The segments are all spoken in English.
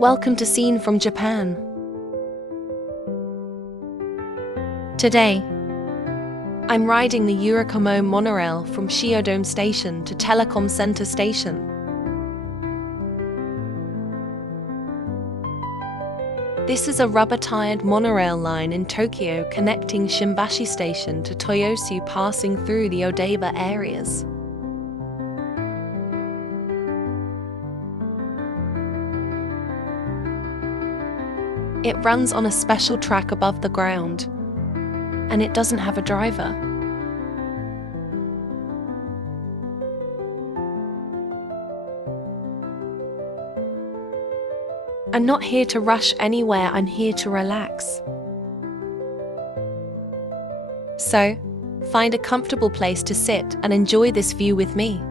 Welcome to Scene from Japan. Today, I'm riding the Yurikamome Monorail from Shiodome Station to Telecom Center Station. This is a rubber-tired monorail line in Tokyo connecting Shimbashi Station to Toyosu, passing through the Odaiba areas. It runs on a special track above the ground, and it doesn't have a driver. I'm not here to rush anywhere, I'm here to relax. So, find a comfortable place to sit and enjoy this view with me.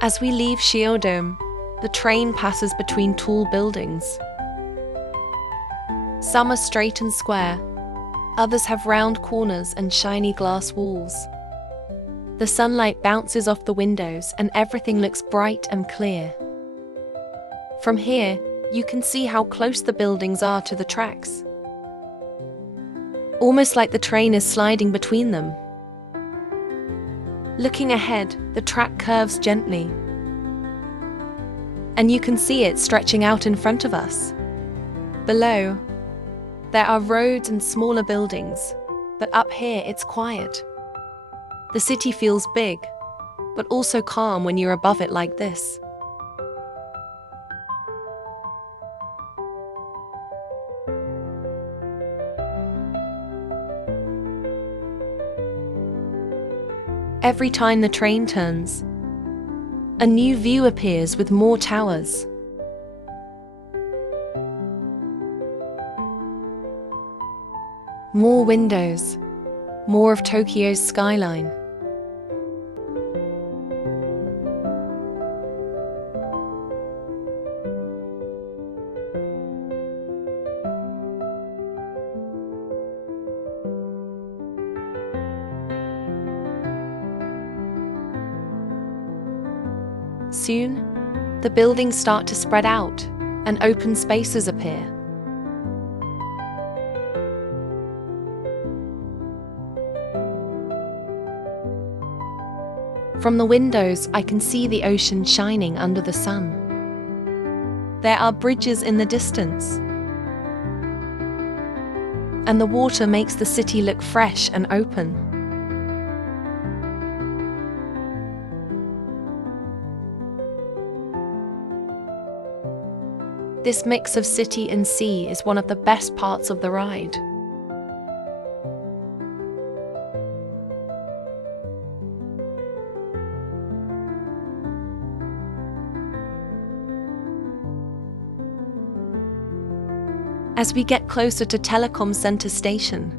As we leave Shiodome, the train passes between tall buildings. Some are straight and square, others have round corners and shiny glass walls. The sunlight bounces off the windows and everything looks bright and clear. From here, you can see how close the buildings are to the tracks. Almost like the train is sliding between them. Looking ahead, the track curves gently, and you can see it stretching out in front of us. Below, there are roads and smaller buildings, but up here it's quiet. The city feels big, but also calm when you're above it like this. Every time the train turns, a new view appears with more towers. More windows, more of Tokyo's skyline. Soon, the buildings start to spread out, and open spaces appear. From the windows, I can see the ocean shining under the sun. There are bridges in the distance, and the water makes the city look fresh and open. This mix of city and sea is one of the best parts of the ride. As we get closer to Telecom Center Station,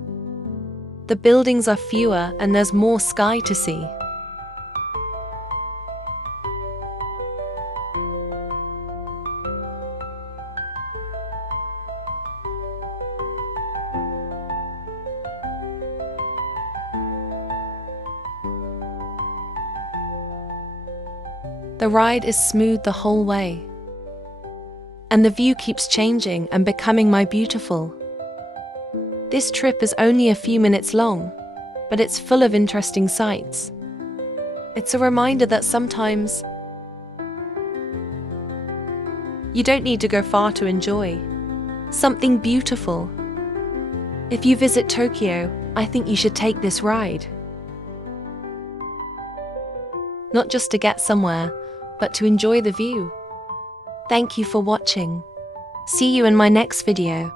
the buildings are fewer and there's more sky to see. The ride is smooth the whole way, and the view keeps changing and becoming more beautiful. This trip is only a few minutes long, but it's full of interesting sights. It's a reminder that sometimes you don't need to go far to enjoy something beautiful. If you visit Tokyo, I think you should take this ride. Not just to get somewhere, but to enjoy the view. Thank you for watching. See you in my next video.